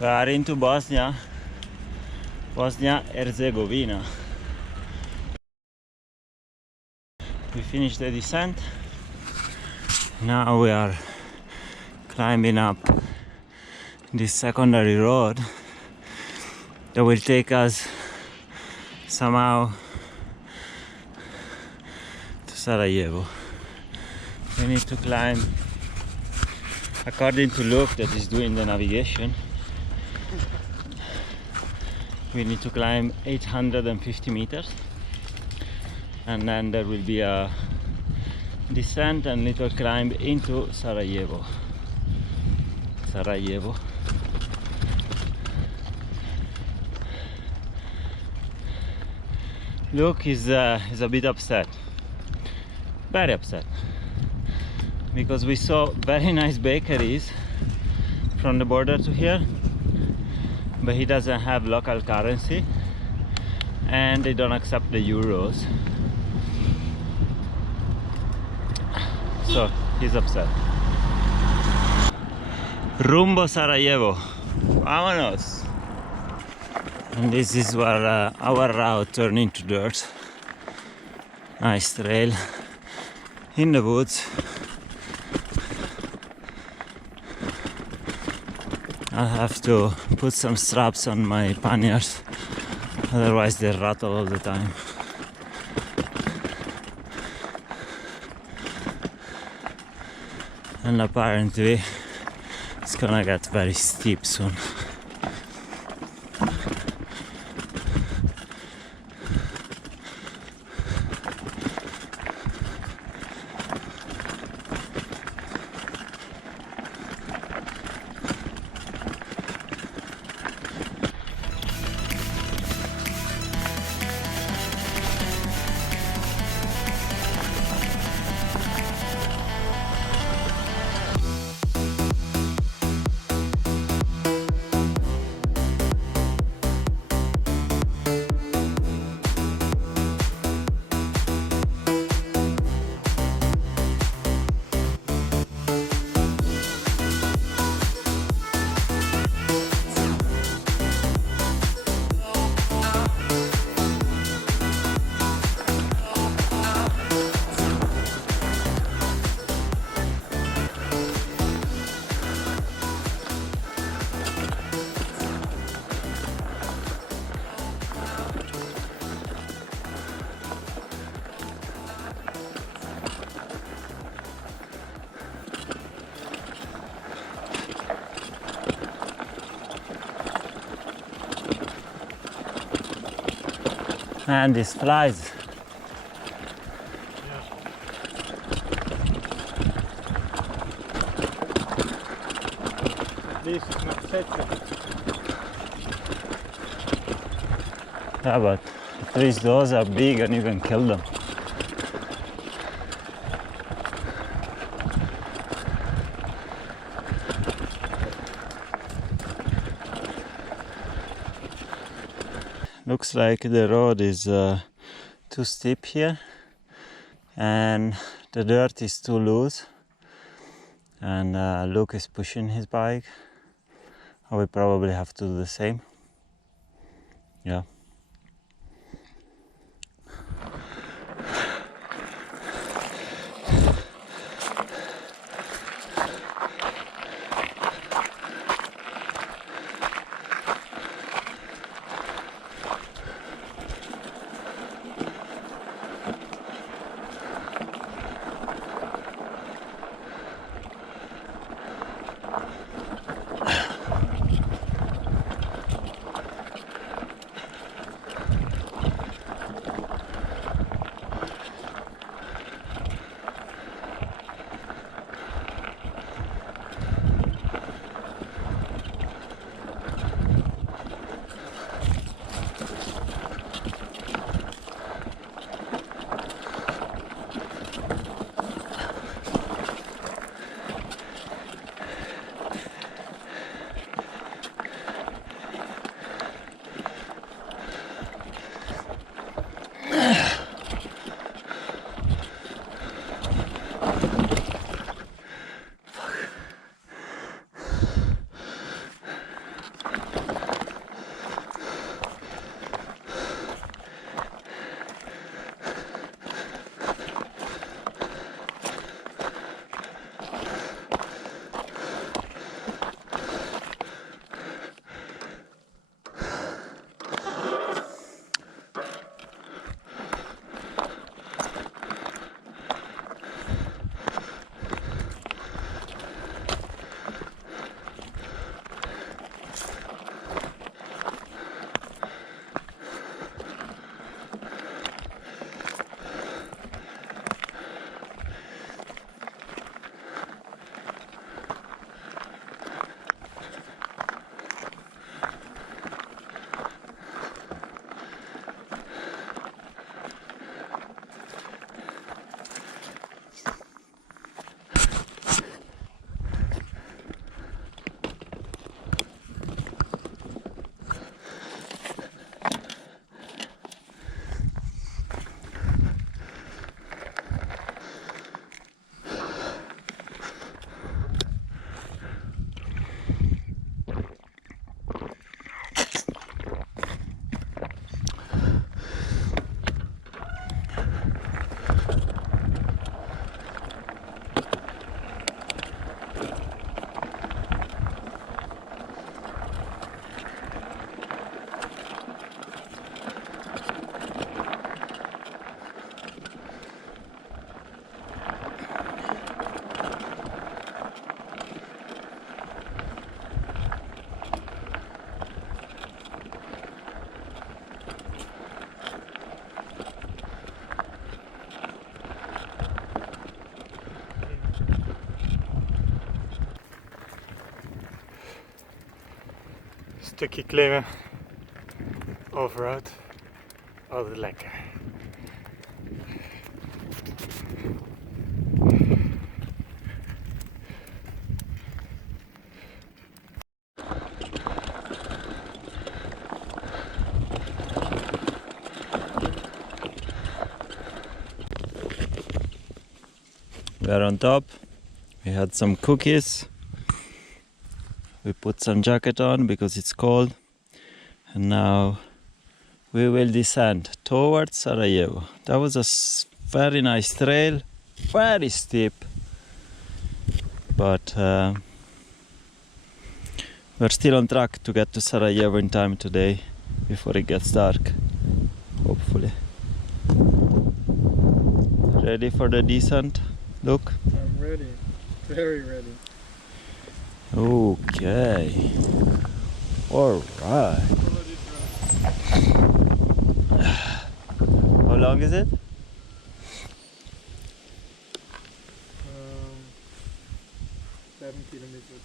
We are into Bosnia Erzegovina. We finished the descent. Now we are climbing up this secondary road that will take us somehow to Sarajevo. We need to climb, according to Luuk that is doing the navigation, we need to climb 850 meters, and then there will be a descent and little climb into Sarajevo. Luuk is a bit upset, very upset, because we saw very nice bakeries from the border to here, but he doesn't have local currency and they don't accept the euros, so he's upset. Rumbo Sarajevo, vámonos! And this is where our route turned into dirt. Nice trail in the woods. I'll have to put some straps on my panniers, otherwise they rattle all the time. And apparently it's gonna get very steep soon. And these flies. This is not set. Yeah, but at least those are big and you can kill them. Looks like the road is too steep here and the dirt is too loose, and Luuk is pushing his bike. I will probably have to do the same. Yeah. stukje klimmen off-road. Altijd lekker. We are on top. We had some cookies. We put some jacket on because it's cold. And now we will descend towards Sarajevo. That was a very nice trail, very steep. But we're still on track to get to Sarajevo in time today before it gets dark, hopefully. Ready for the descent, Luuk? I'm ready, very ready. Okay. Alright. How long is it? 7 kilometers.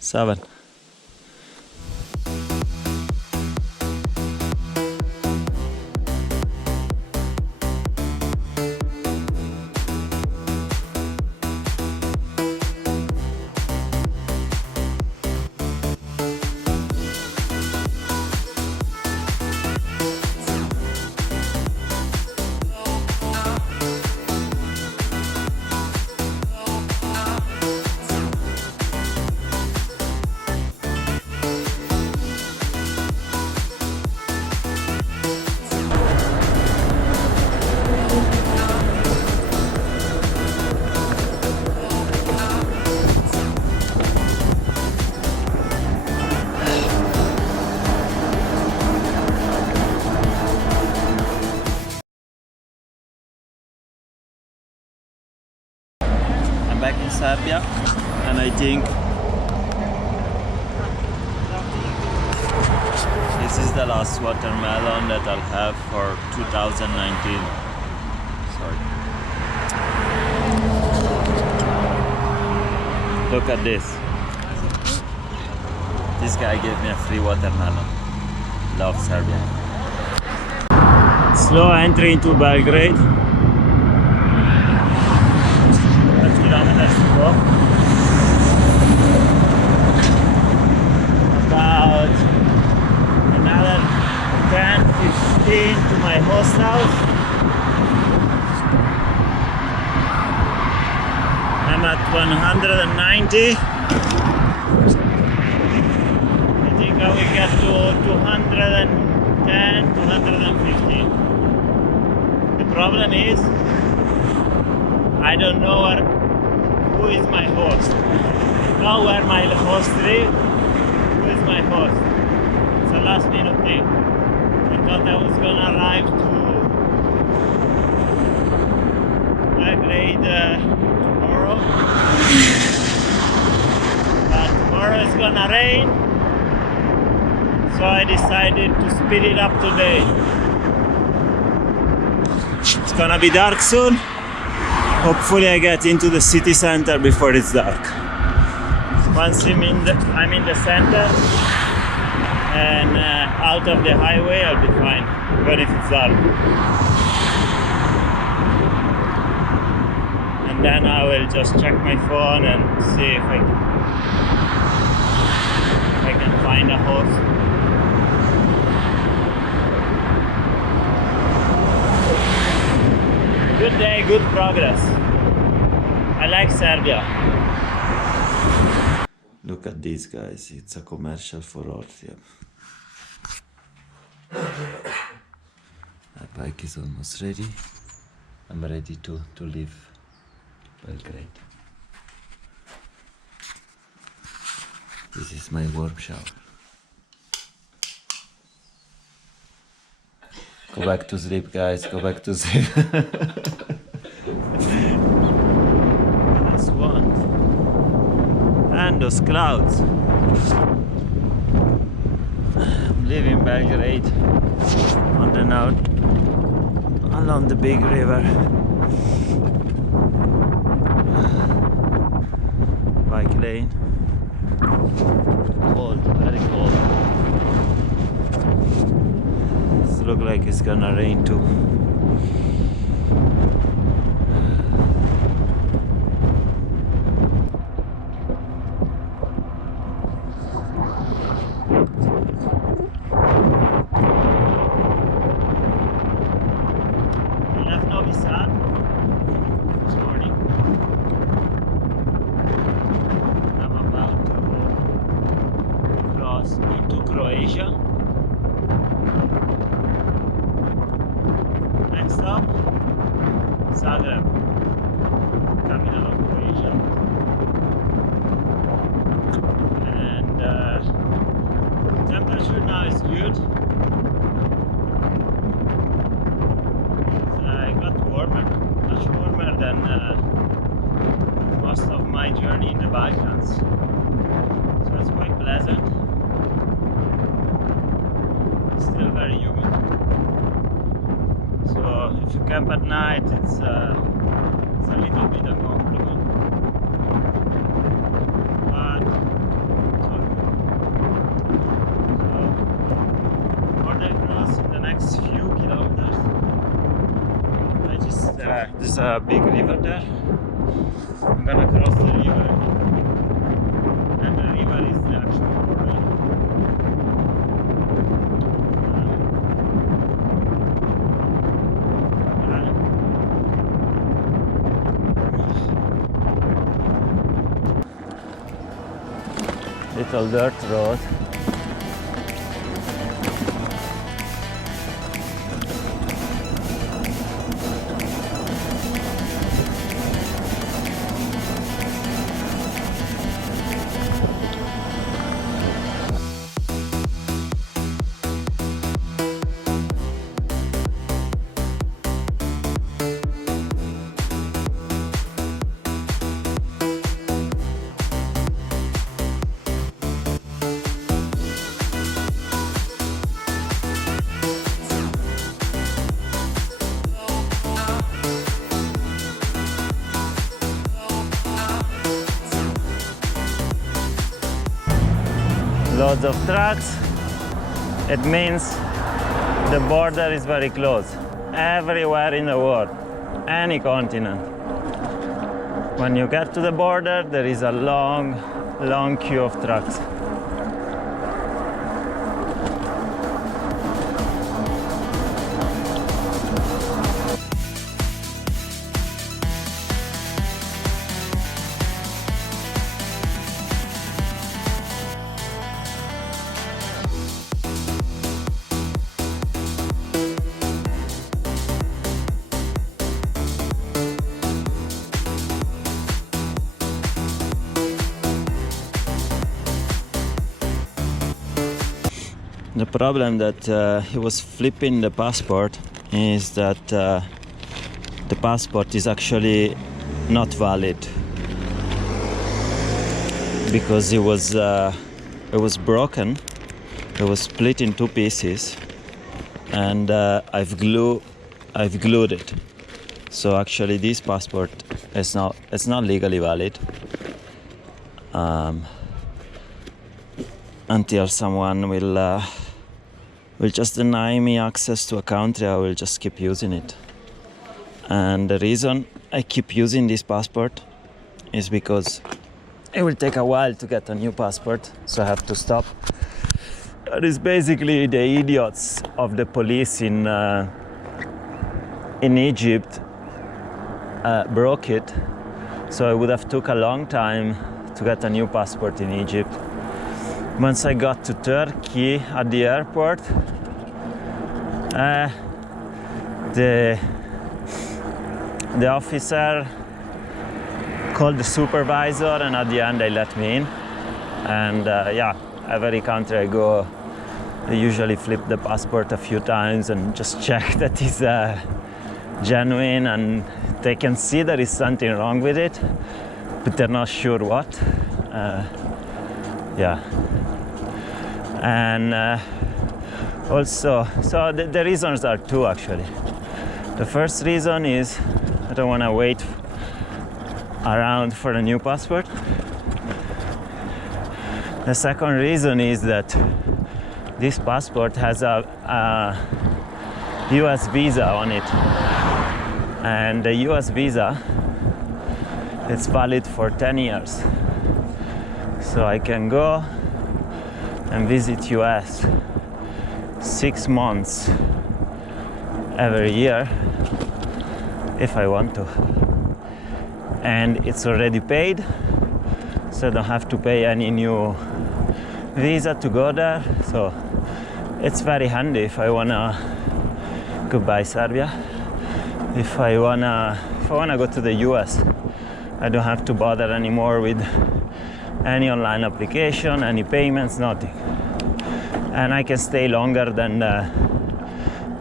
7. Back in Serbia, and I think this is the last watermelon that I'll have for 2019. Sorry. Look at this. This guy gave me a free watermelon. Love Serbia. Slow entry into Belgrade. Kilometers to go. About another 10-15 to my host house. I'm at 190. I think I will get to 210, 215. The problem is I don't know who is my host. Know where my host lives. Who is my host? It's a last minute thing. I thought I was gonna arrive to Belgrade tomorrow. But tomorrow is gonna rain. So I decided to speed it up today. It's gonna be dark soon. Hopefully I get into the city center before it's dark. Once I'm in the center and out of the highway, I'll be fine, even if it's dark. And then I will just check my phone and see if I can find a host. Good day, good progress. I like Serbia. Look at these guys, it's a commercial for Orthia. My bike is almost ready. I'm ready to leave Belgrade. This is my warm shower. Go back to sleep, guys, go back to sleep. This one. And those clouds. I'm leaving Belgrade on the north, along the big river. Bike lane. Cold, very cold. look like it's gonna rain too. We left Novi Sad this morning. I'm about to cross into Croatia. Next stop, Zagreb, capital of Croatia. And temperature now is good. It got warmer, much warmer than most of my journey in the Balkans. So it's quite pleasant. Still very humid. So if you camp at night, it's a little bit uncomfortable. But it's all good. So border cross in the next few kilometers. There's a big river there. I'm gonna cross the river, and the river is the actual border. Little dirt road. Loads of trucks. It means the border is very close. Everywhere in the world, any continent. When you get to the border, there is a long queue of trucks. The problem that he was flipping the passport is that the passport is actually not valid because it was broken. It was split in two pieces, and I've glued it. So actually, this passport is not legally valid. Until someone will just deny me access to a country, I will just keep using it. And the reason I keep using this passport is because it will take a while to get a new passport, so I have to stop. That is basically the idiots of the police in Egypt broke it, so it would have took a long time to get a new passport in Egypt. Once I got to Turkey at the airport, the officer called the supervisor, and at the end they let me in. And yeah, every country I go, they usually flip the passport a few times and just check that it's genuine, and they can see there is something wrong with it, but they're not sure what. Yeah. And also, so the reasons are two actually. The first reason is I don't want to wait around for a new passport. The second reason is that this passport has a US visa on it, and the US visa, it's valid for 10 years, so I can go and visit US 6 months every year if I want to, and it's already paid, so I don't have to pay any new visa to go there. So it's very handy if I wanna goodbye Serbia. If I wanna go to the US, I don't have to bother anymore with any online application, any payments, nothing. And I can stay longer than the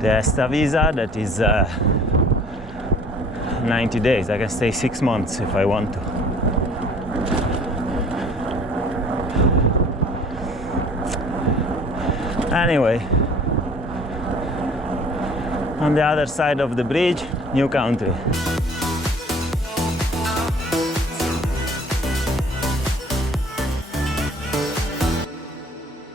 ESTA visa, that is 90 days. I can stay 6 months if I want to. Anyway, on the other side of the bridge, new country.